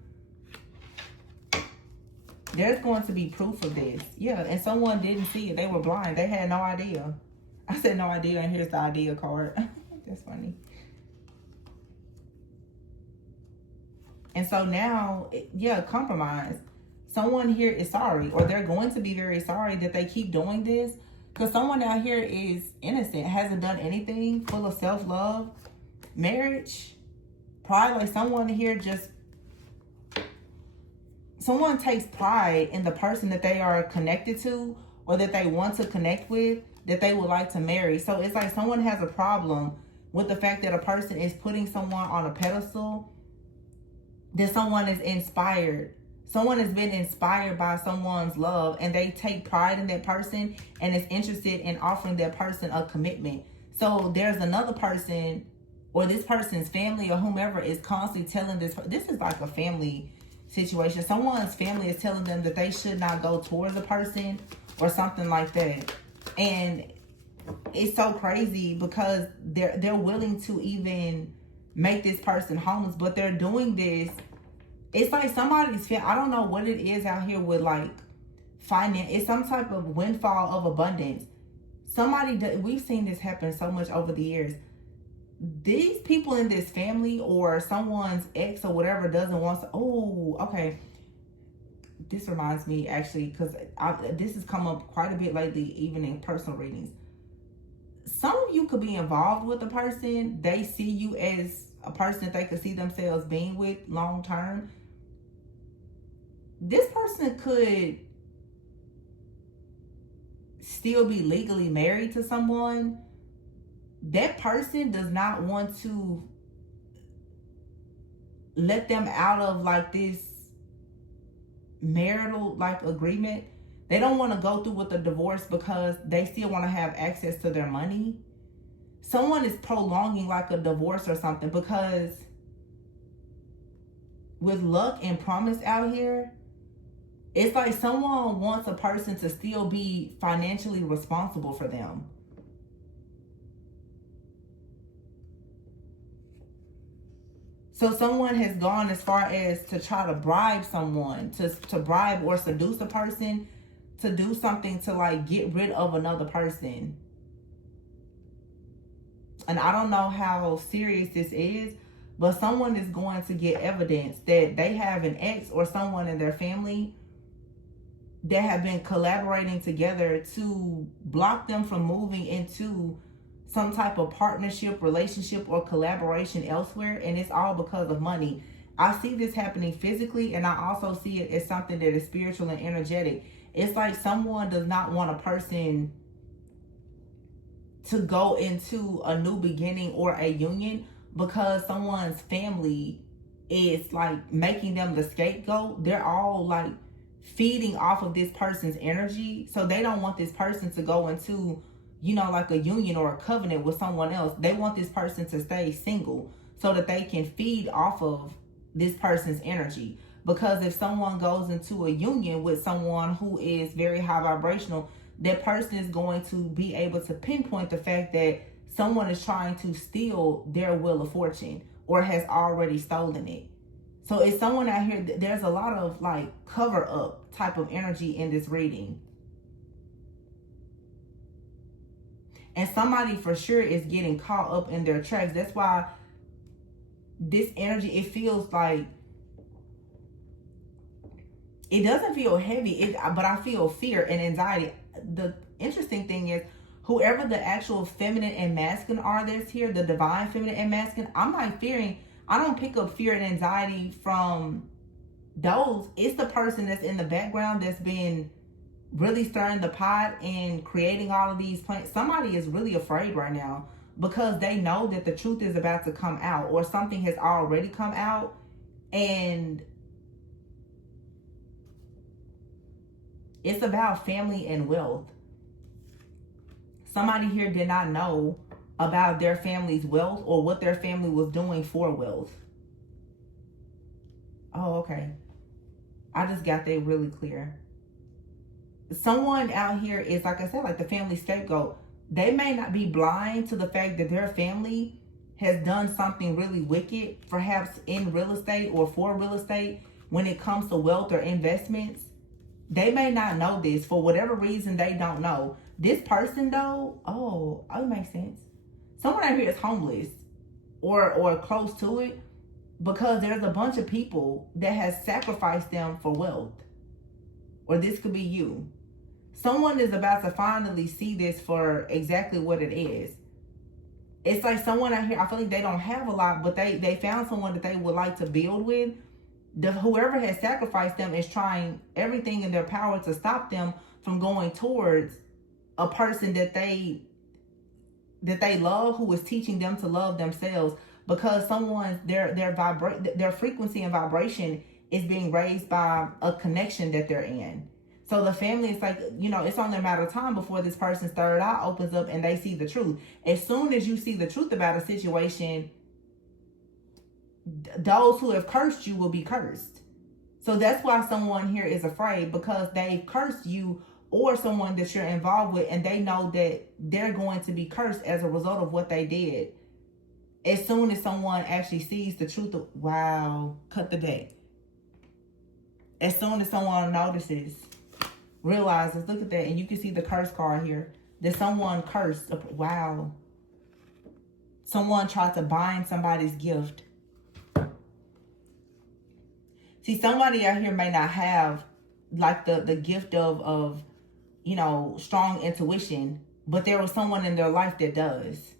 There's going to be proof of this. Yeah, and someone didn't see it. They were blind. They had no idea. I said no idea, and here's the idea card. That's funny. And so now, yeah, compromise. Someone here is sorry, or they're going to be very sorry that they keep doing this. Because someone out here is innocent, hasn't done anything, full of self-love, marriage, pride. Like someone here just, someone takes pride in the person that they are connected to or that they want to connect with, that they would like to marry. So it's like someone has a problem with the fact that a person is putting someone on a pedestal, that someone is inspired. Someone has been inspired by someone's love and they take pride in that person and is interested in offering that person a commitment. So there's another person or this person's family or whomever is constantly telling this is like a family situation. Someone's family is telling them that they should not go towards a person or something like that. And it's so crazy because they're willing to even make this person homeless, but they're doing this. It's like somebody's, I don't know what it is out here with like finance. It's some type of windfall of abundance. We've seen this happen so much over the years. These people in this family or someone's ex or whatever doesn't want to, oh, okay. This reminds me actually, because this has come up quite a bit lately, even in personal readings. Some of you could be involved with a person. They see you as a person that they could see themselves being with long term. This person could still be legally married to someone. That person does not want to let them out of like this marital like agreement. They don't want to go through with the divorce because they still want to have access to their money. Someone is prolonging like a divorce or something because with luck and promise out here, It's like someone wants a person to still be financially responsible for them. So someone has gone as far as to try to bribe someone, to bribe or seduce a person to do something to like get rid of another person. And I don't know how serious this is, but someone is going to get evidence that they have an ex or someone in their family that have been collaborating together to block them from moving into some type of partnership, relationship, or collaboration elsewhere, and it's all because of money. I see this happening physically, and I also see it as something that is spiritual and energetic. It's like someone does not want a person to go into a new beginning or a union because someone's family is like making them the scapegoat. They're all like feeding off of this person's energy, so they don't want this person to go into, you know, like a union or a covenant with someone else. They want this person to stay single so that they can feed off of this person's energy. Because if someone goes into a union with someone who is very high vibrational, that person is going to be able to pinpoint the fact that someone is trying to steal their wheel of fortune or has already stolen it. So it's someone out here, there's a lot of like cover up type of energy in this reading. And somebody for sure is getting caught up in their tracks. That's why this energy, it feels like, it doesn't feel heavy, but I feel fear and anxiety. The interesting thing is, whoever the actual feminine and masculine are that's here, the divine feminine and masculine, I'm not fearing, I don't pick up fear and anxiety from those. It's the person that's in the background that's been really stirring the pot and creating all of these plans. Somebody is really afraid right now because they know that the truth is about to come out, or something has already come out, and it's about family and wealth. Somebody here did not know about their family's wealth or what their family was doing for wealth. Oh, okay. I just got that really clear. Someone out here is, like I said, like the family scapegoat. They may not be blind to the fact that their family has done something really wicked, perhaps in real estate or for real estate when it comes to wealth or investments. They may not know this. For whatever reason, they don't know. This person though, oh, it makes sense. Someone out here is homeless or close to it because there's a bunch of people that has sacrificed them for wealth. Or this could be you. Someone is about to finally see this for exactly what it is. It's like someone out here, I feel like they don't have a lot, but they found someone that they would like to build with. Whoever has sacrificed them is trying everything in their power to stop them from going towards a person that they love, who is teaching them to love themselves, because someone's their frequency and vibration is being raised by a connection that they're in. So the family is like, you know, it's only a matter of time before this person's third eye opens up and they see the truth. As soon as you see the truth about a situation, those who have cursed you will be cursed. So that's why someone here is afraid, because they've cursed you or someone that you're involved with, and they know that they're going to be cursed as a result of what they did. As soon as someone actually sees the truth of, wow, cut the deck. As soon as someone notices, realizes, look at that, and you can see the curse card here, that someone cursed, wow. Someone tried to bind somebody's gift. See, somebody out here may not have like the gift of, you know, strong intuition, but there was someone in their life that does.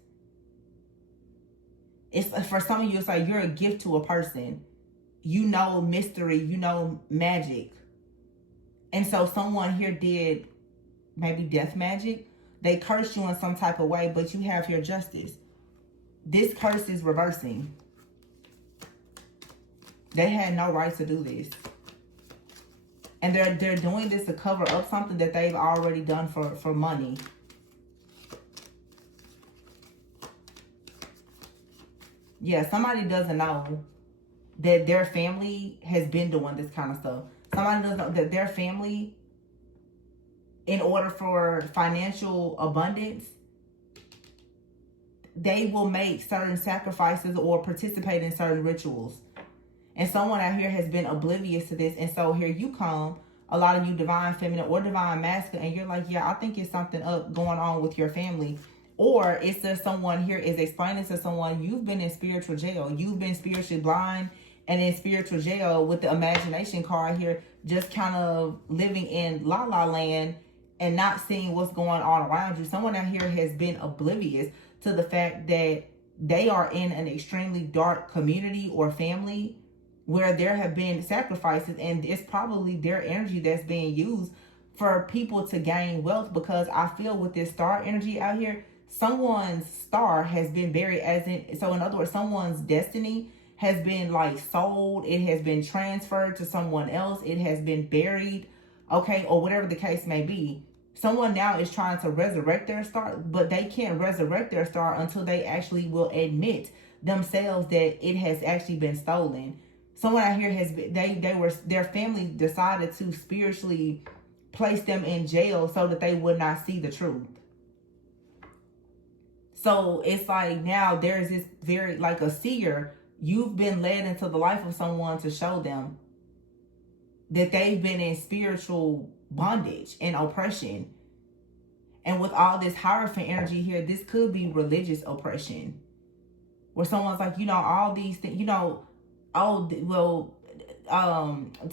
It's for some of you, it's like you're a gift to a person. You know mystery, you know magic. And so someone here did maybe death magic. They cursed you in some type of way, but you have your justice. This curse is reversing. They had no right to do this. And they're doing this to cover up something that they've already done for money. Yeah, somebody doesn't know that their family has been doing this kind of stuff. Somebody doesn't know that their family, in order for financial abundance, they will make certain sacrifices or participate in certain rituals. And someone out here has been oblivious to this. And so here you come, a lot of you divine feminine or divine masculine, and you're like, yeah, I think it's something up going on with your family. Or it's just someone here is explaining to someone, you've been in spiritual jail. You've been spiritually blind and in spiritual jail with the imagination card here, just kind of living in la la land and not seeing what's going on around you. Someone out here has been oblivious to the fact that they are in an extremely dark community or family where there have been sacrifices, and it's probably their energy that's being used for people to gain wealth. Because I feel with this star energy out here, someone's star has been buried, so in other words, someone's destiny has been like sold, it has been transferred to someone else, it has been buried, okay, or whatever the case may be. Someone now is trying to resurrect their star, but they can't resurrect their star until they actually will admit themselves that it has actually been stolen. Someone out here has been, their family decided to spiritually place them in jail so that they would not see the truth. So it's like now there's this very, like a seer, you've been led into the life of someone to show them that they've been in spiritual bondage and oppression. And with all this Hierophant energy here, this could be religious oppression, where someone's like, all these things,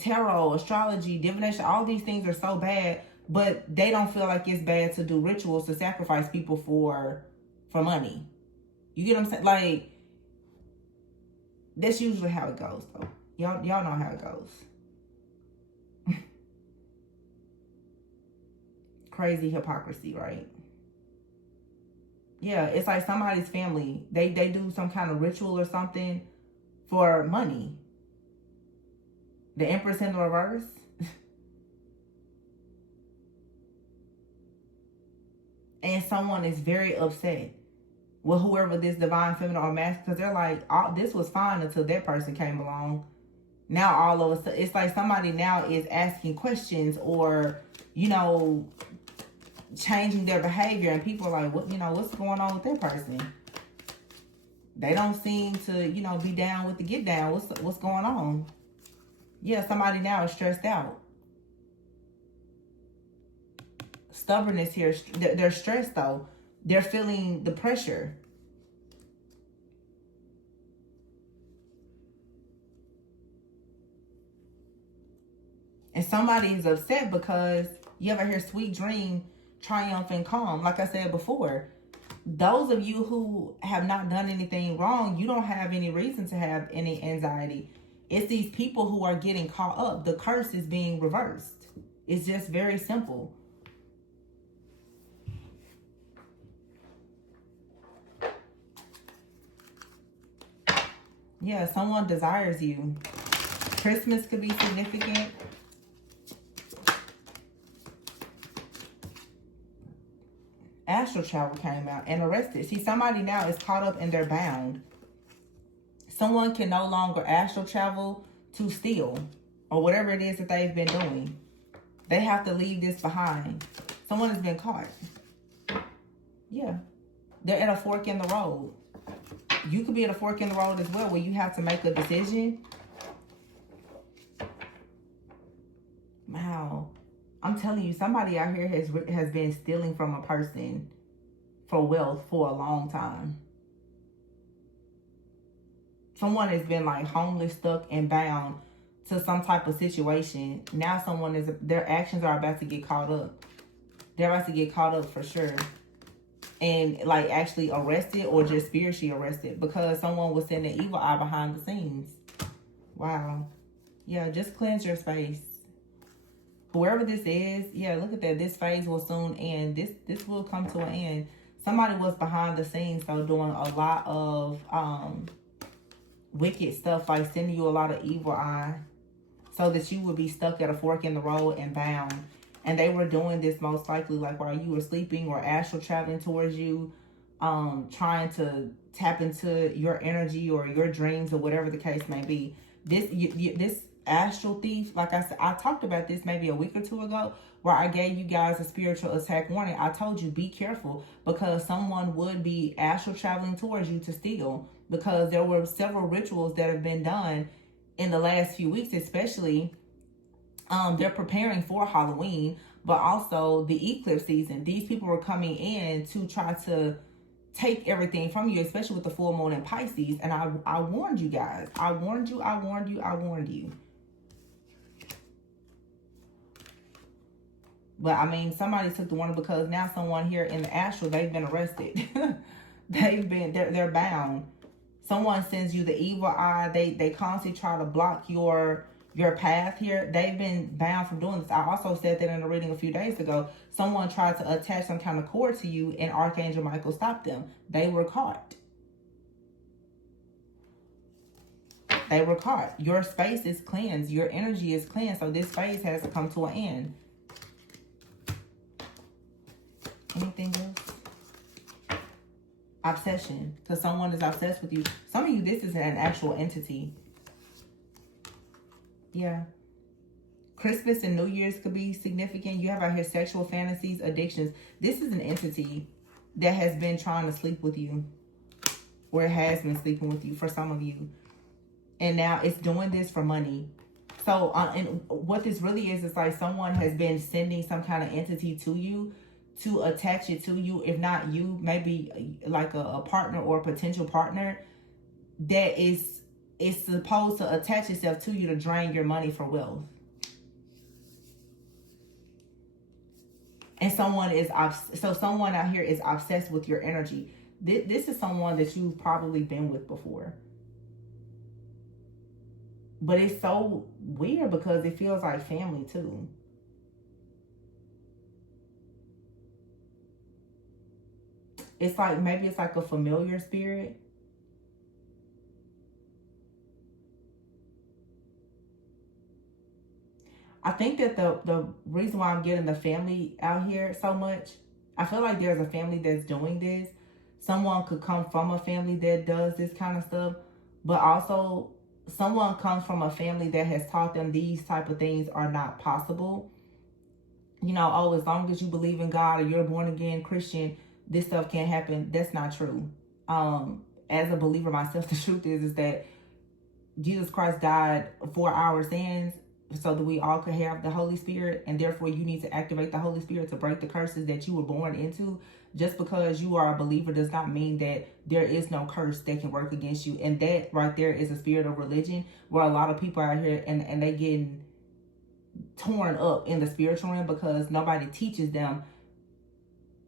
tarot, astrology, divination, all these things are so bad, but they don't feel like it's bad to do rituals to sacrifice people for money. You get what I'm saying? Like, that's usually how it goes, though. Y'all know how it goes. Crazy hypocrisy, right? Yeah, it's like somebody's family, they do some kind of ritual or something for money. The Empress in the reverse. And someone is very upset with whoever this divine feminine or masculine, because they're like, this was fine until that person came along. Now all of a sudden, it's like somebody now is asking questions or, changing their behavior, and people are like, what's going on with that person? They don't seem to, be down with the get down. What's going on? Yeah, somebody now is stressed out. Stubbornness here. They're stressed, though. They're feeling the pressure. And somebody is upset because you ever hear sweet dream, triumph, and calm. Like I said before, those of you who have not done anything wrong, you don't have any reason to have any anxiety. It's these people who are getting caught up. The curse is being reversed. It's just very simple. Yeah, someone desires you. Christmas could be significant. Astral travel came out and arrested. See, somebody now is caught up and they're bound. Someone can no longer astral travel to steal or whatever it is that they've been doing. They have to leave this behind. Someone has been caught. Yeah. They're at a fork in the road. You could be at a fork in the road as well, where you have to make a decision. Wow. I'm telling you, somebody out here has been stealing from a person for wealth for a long time. Someone has been like homeless, stuck, and bound to some type of situation. Now their actions are about to get caught up. They're about to get caught up for sure. And like actually arrested or just spiritually arrested because someone was sending evil eye behind the scenes. Wow. Yeah, just cleanse your space. Whoever this is, yeah, look at that. This phase will soon end. This will come to an end. Somebody was behind the scenes, so doing a lot of wicked stuff, like sending you a lot of evil eye so that you would be stuck at a fork in the road and bound. And they were doing this most likely like while you were sleeping or astral traveling towards you, trying to tap into your energy or your dreams or whatever the case may be. This astral thief. Like I said, I talked about this maybe a week or two ago, where I gave you guys a spiritual attack warning. I told you, be careful, because someone would be astral traveling towards you to steal, because there were several rituals that have been done in the last few weeks, especially. They're preparing for Halloween, but also the eclipse season. These people were coming in to try to take everything from you, especially with the full moon in Pisces. And I warned you guys. I warned you. But I mean, somebody took the warning, because now someone here in the astral, they've been arrested. They're bound. Someone sends you the evil eye. They constantly try to block your path here. They've been bound from doing this. I also said that in a reading a few days ago. Someone tried to attach some kind of cord to you, and Archangel Michael stopped them. They were caught. They were caught. Your space is cleansed. Your energy is cleansed. So this phase has to come to an end. Anything else? Obsession. Because someone is obsessed with you. Some of you, this is an actual entity. Yeah. Christmas and New Year's could be significant. You have out here sexual fantasies, addictions. This is an entity that has been trying to sleep with you, or it has been sleeping with you for some of you. And now it's doing this for money. So, and what this really is like someone has been sending some kind of entity to you to attach it to you. If not you, maybe like a partner or a potential partner that is supposed to attach itself to you to drain your money for wealth. And someone out here is obsessed with your energy. This is someone that you've probably been with before. But it's so weird because it feels like family too. It's like, maybe it's like a familiar spirit. I think that the reason why I'm getting the family out here so much, I feel like there's a family that's doing this. Someone could come from a family that does this kind of stuff, but also someone comes from a family that has taught them these type of things are not possible. You know, oh, as long as you believe in God or you're born again Christian, this stuff can't happen. That's not true. As a believer myself, the truth is that Jesus Christ died for our sins, so that we all could have the Holy Spirit, and therefore you need to activate the Holy Spirit to break the curses that you were born into. Just because you are a believer does not mean that there is no curse that can work against you. And that right there is a spirit of religion, where a lot of people out here and they getting torn up in the spiritual realm because nobody teaches them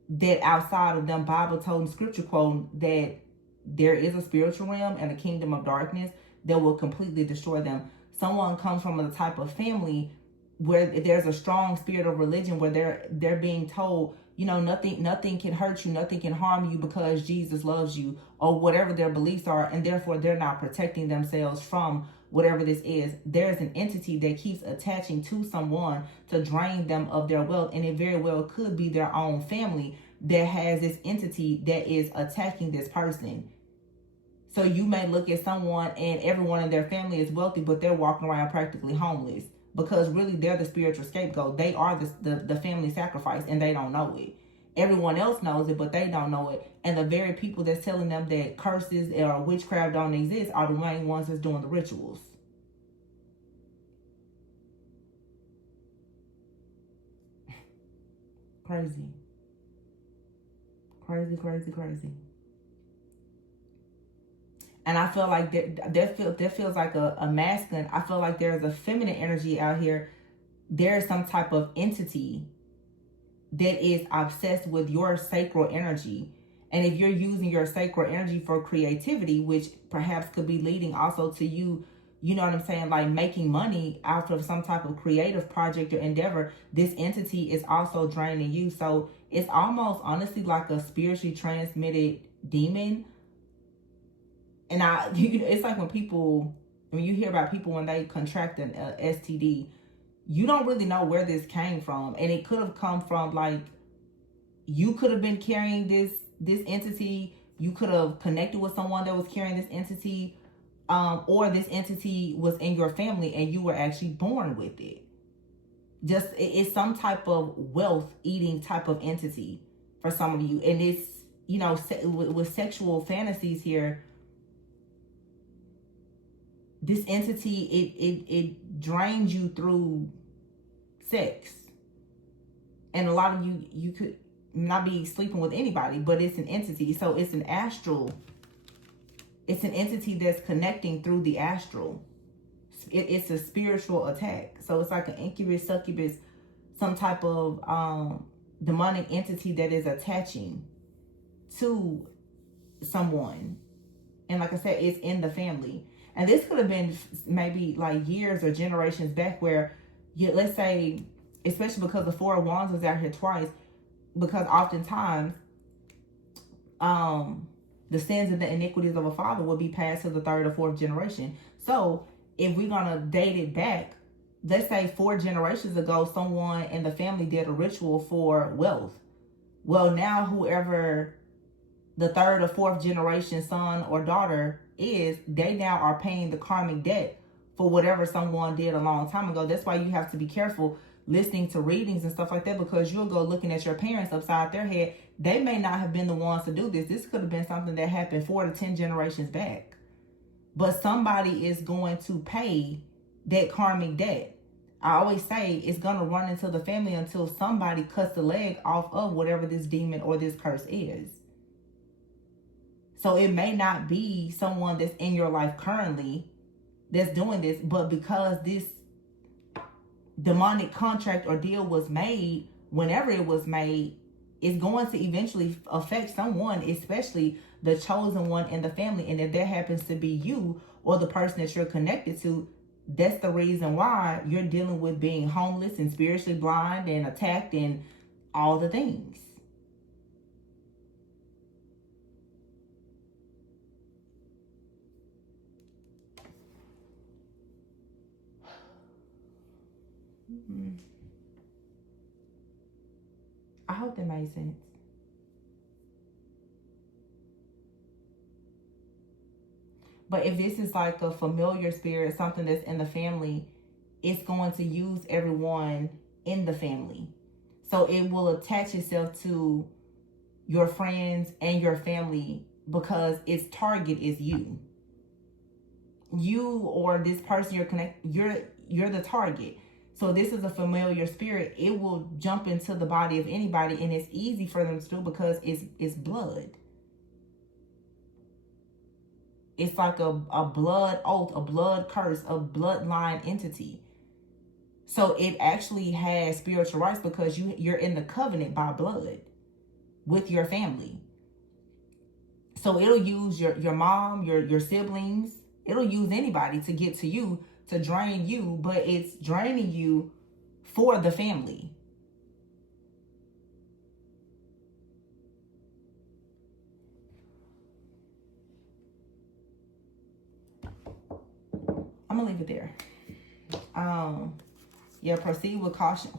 that outside of them Bible told and scripture quoting that there is a spiritual realm and a kingdom of darkness that will completely destroy them. Someone comes from a type of family where there's a strong spirit of religion, where they're being told, you know, nothing can hurt you, nothing can harm you because Jesus loves you, or whatever their beliefs are, and therefore they're not protecting themselves from whatever this is. There's an entity that keeps attaching to someone to drain them of their wealth, and it very well could be their own family that has this entity that is attacking this person. So you may look at someone and everyone in their family is wealthy, but they're walking around practically homeless, because really they're the spiritual scapegoat. They are the family sacrifice, and they don't know it. Everyone else knows it, but they don't know it. And the very people that's telling them that curses or witchcraft don't exist are the main ones that's doing the rituals. Crazy. Crazy, crazy, crazy. And I feel like that feels like a masculine. I feel like there's a feminine energy out here. There's some type of entity that is obsessed with your sacral energy. And if you're using your sacral energy for creativity, which perhaps could be leading also to you, you know what I'm saying, like making money out of some type of creative project or endeavor, this entity is also draining you. So it's almost honestly like a spiritually transmitted demon. And it's like when you hear about people when they contract an STD, you don't really know where this came from. And it could have come from, like, you could have been carrying this entity. You could have connected with someone that was carrying this entity. or this entity was in your family and you were actually born with it. Just, it's some type of wealth eating type of entity for some of you. And it's, you know, with sexual fantasies here, this entity, it drains you through sex. And a lot of you could not be sleeping with anybody, but it's an entity. So it's an astral. It's an entity that's connecting through the astral. It's a spiritual attack. So it's like an incubus, succubus, some type of demonic entity that is attaching to someone. And like I said, it's in the family. And this could have been maybe like years or generations back where, let's say, especially because the Four of Wands was out here twice, because oftentimes the sins and the iniquities of a father will be passed to the third or fourth generation. So if we're going to date it back, let's say 4 generations ago, someone in the family did a ritual for wealth. Well, now whoever the third or fourth generation son or daughter is, they now are paying the karmic debt for whatever someone did a long time ago. That's why you have to be careful listening to readings and stuff like that, because you'll go looking at your parents upside their head. They may not have been the ones to do this. This could have been something that happened 4 to 10 generations back. But somebody is going to pay that karmic debt. I always say it's going to run into the family until somebody cuts the leg off of whatever this demon or this curse is. So it may not be someone that's in your life currently that's doing this, but because this demonic contract or deal was made, whenever it was made, it's going to eventually affect someone, especially the chosen one in the family. And if that happens to be you or the person that you're connected to, that's the reason why you're dealing with being homeless and spiritually blind and attacked and all the things. I hope that made sense. But if this is like a familiar spirit, something that's in the family, it's going to use everyone in the family. So it will attach itself to your friends and your family because its target is you. You or this person you're connected, you're the target. So this is a familiar spirit. It will jump into the body of anybody, and it's easy for them to do because it's blood. It's like a blood oath, a blood curse, a bloodline entity. So it actually has spiritual rights because you're in the covenant by blood with your family. So it'll use your mom, your siblings. It'll use anybody to get to you, to drain you, but it's draining you for the family. I'm gonna leave it there. Yeah, proceed with caution.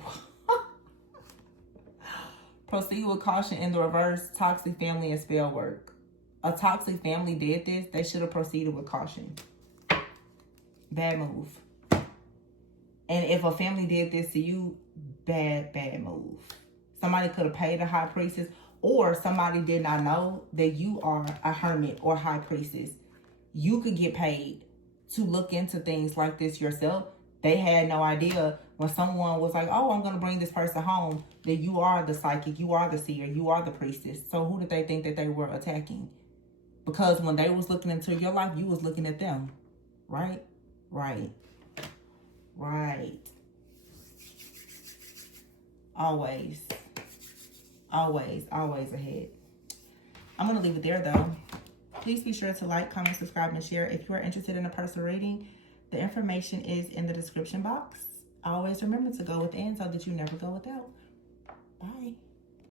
Proceed with caution in the reverse. Toxic family and spell work. A toxic family did this. They should have proceeded with caution. Bad move. And if a family did this to you, bad move. Somebody could have paid a high priestess, or somebody did not know that you are a hermit or high priestess. You could get paid to look into things like this yourself. They had no idea when someone was like, oh, I'm going to bring this person home, that you are the psychic, you are the seer, you are the priestess. So who did they think that they were attacking? Because when they was looking into your life, you was looking at them. Right? Right. Always. Always ahead. I'm going to leave it there, though. Please be sure to like, comment, subscribe, and share. If you are interested in a personal reading, the information is in the description box. Always remember to go within so that you never go without. Bye.